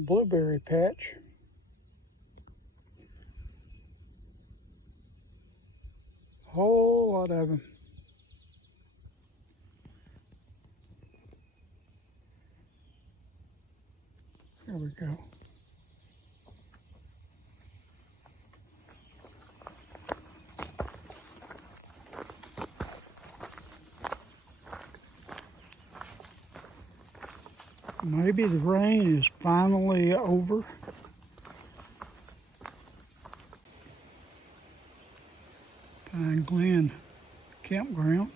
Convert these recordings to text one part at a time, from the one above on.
a blueberry patch. A whole lot of them. There we go. Maybe the rain is finally over. Pine Glen Campground.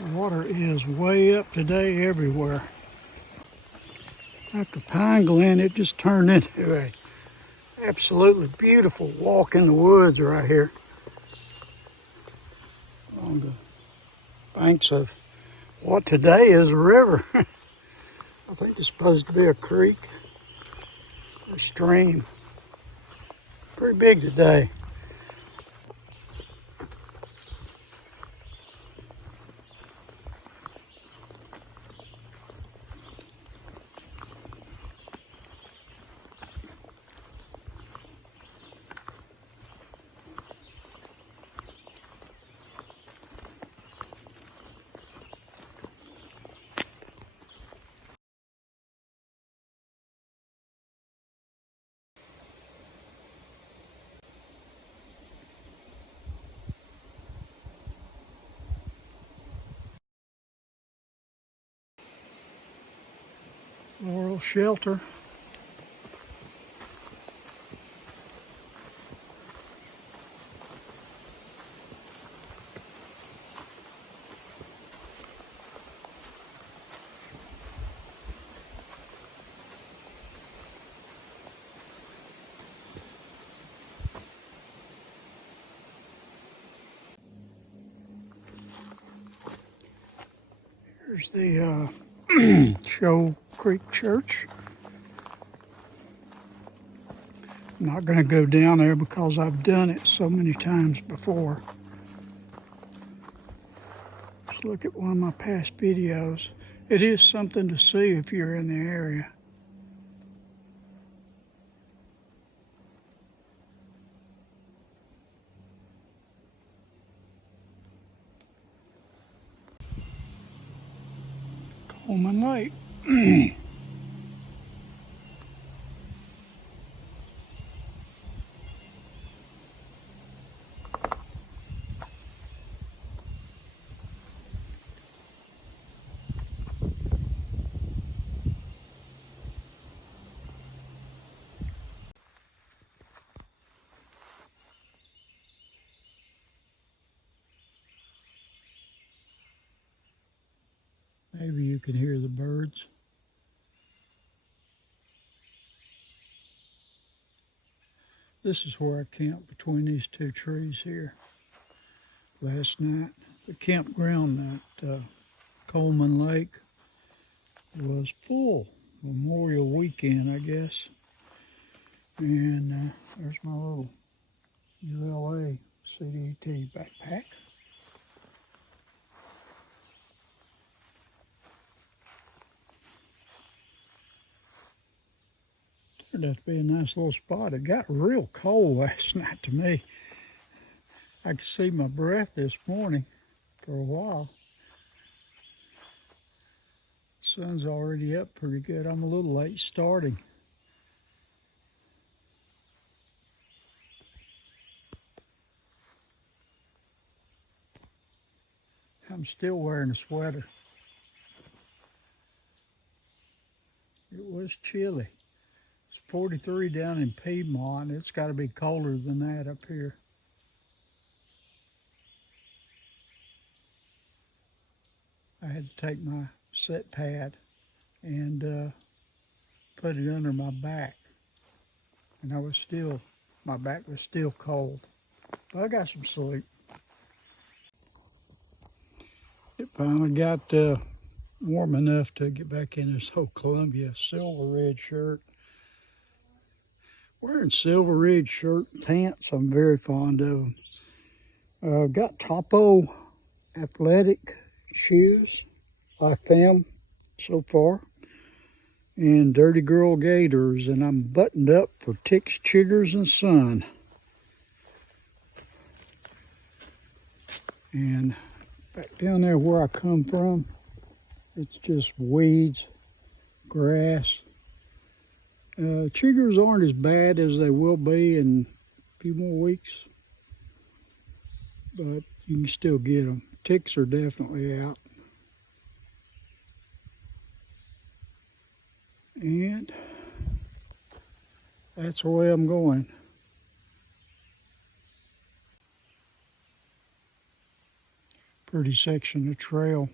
The water is way up today everywhere. After Pine Glen, it just turned into a absolutely beautiful walk in the woods right here along the banks of what today is a river. I think it's supposed to be a creek or stream. Pretty big today. Laurel shelter. Here's the Shoal Creek Church. I'm not going to go down there because I've done it so many times before. Let's look at one of my past videos. It is something to see if you're in the area. Coleman Lake. Maybe you can hear the birds. This is where I camped between these two trees here last night. The campground at Coleman Lake was full. Memorial weekend, I guess. And there's my little ULA CDT backpack. Turned out to be a nice little spot. It got real cold last night to me. I could see my breath this morning for a while. Sun's already up pretty good. I'm a little late starting. I'm still wearing a sweater. It was chilly. It's 43 down in Piedmont. It's got to be colder than that up here. I had to take my set pad and put it under my back. And my back was still cold. But I got some sleep. It finally got warm enough to get back in this whole Columbia Silver Red shirt. Wearing Silver Red shirt and pants, I'm very fond of them. Got Topo athletic shoes, like them so far, and Dirty Girl gaiters, and I'm buttoned up for ticks, chiggers, and sun. And back down there where I come from, it's just weeds, grass. Chiggers aren't as bad as they will be in a few more weeks, but you can still get them. Ticks are definitely out. And that's the way I'm going. Pretty section of trail.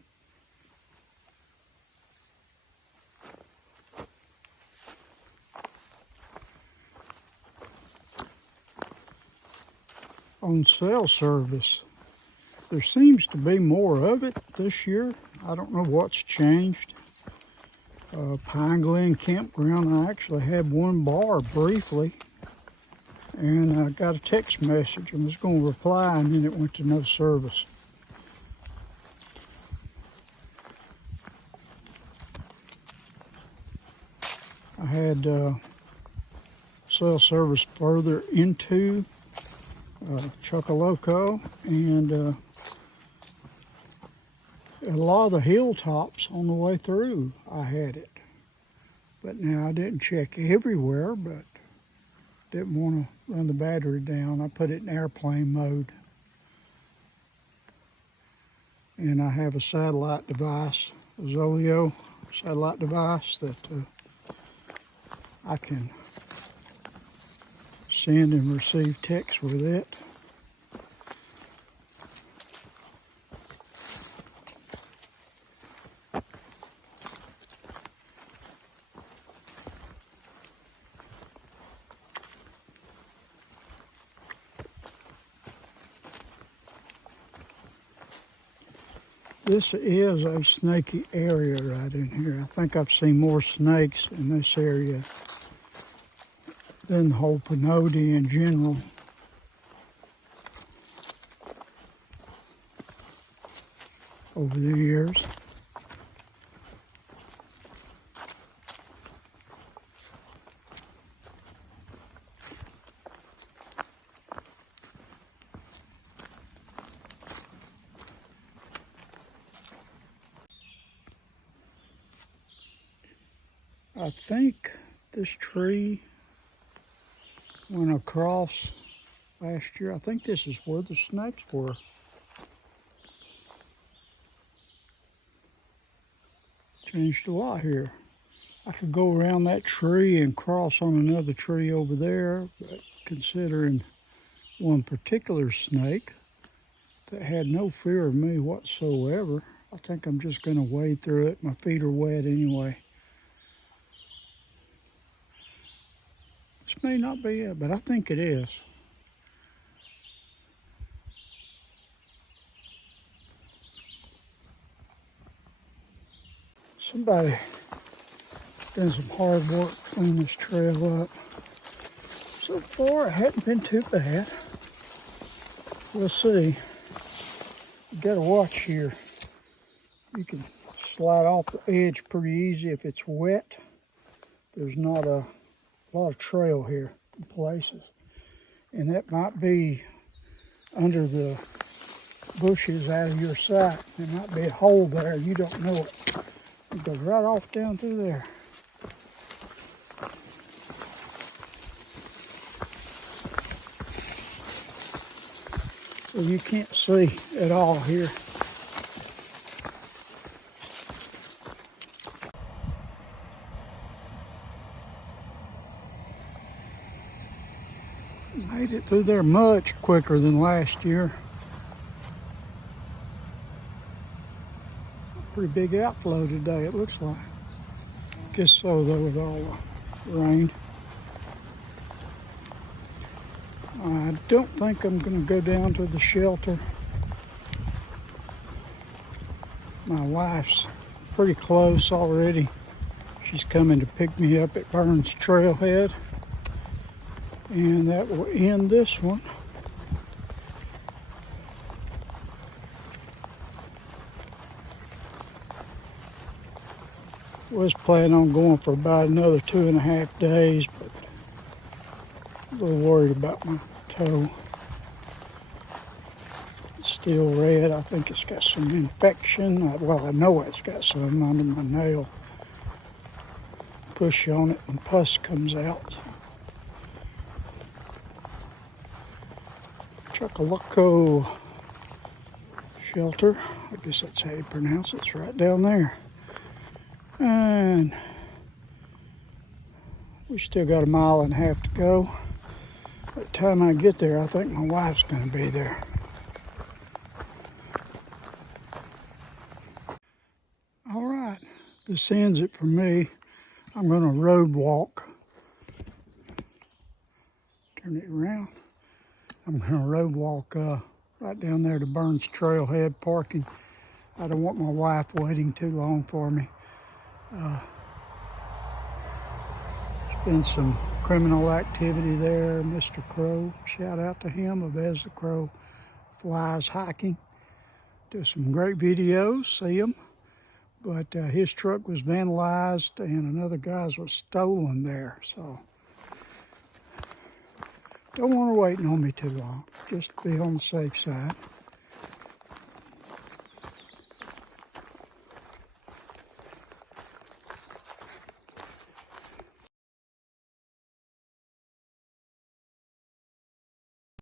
On cell service, there seems to be more of it this year. I don't know what's changed. Pine Glen Campground, I actually had one bar briefly, and I got a text message and was going to reply, and then it went to no service. I had cell service further into Chocoloco, and a lot of the hilltops on the way through I had it. But now I didn't check everywhere, but didn't want to run the battery down. I put it in airplane mode. And I have a satellite device, a Zoleo satellite device that I can send and receive text with it. This is a snaky area right in here. I think I've seen more snakes in this area than the whole Pinhoti in general. Over the years. I think this tree went across last year. I think this is where the snakes were. Changed a lot here. I could go around that tree and cross on another tree over there, but considering one particular snake that had no fear of me whatsoever, I think I'm just going to wade through it. My feet are wet anyway. This may not be it, but I think it is. Somebody done some hard work cleaning this trail up. So far, it hadn't been too bad. We'll see. You gotta watch here. You can slide off the edge pretty easy if it's wet. There's not a lot of trail here in places. And that might be under the bushes out of your sight. There might be a hole there, you don't know it. It goes right off down through there. So you can't see at all here. Made it through there much quicker than last year. Pretty big outflow today, it looks like. Guess so, though, with all the rain. I don't think I'm going to go down to the shelter. My wife's pretty close already. She's coming to pick me up at Burns Trailhead. And that will end this one. Was planning on going for about another 2.5 days, but a little worried about my toe. It's still red. I think it's got some infection. Well, I know it's got some under my nail. Push on it and pus comes out. Chocoloco shelter. I guess that's how you pronounce it. It's right down there. And we still got 1.5 miles to go. By the time I get there, I think my wife's going to be there. All right, this ends it for me. I'm going to road walk. Turn it around. I'm going to road walk right down there to Burns Trailhead parking. I don't want my wife waiting too long for me. There's been some criminal activity there. Mr. Crow, shout out to him of As the Crow Flies Hiking. Does some great videos, see him. But his truck was vandalized and another guy's was stolen there. So don't want her waiting on me too long, just to be on the safe side.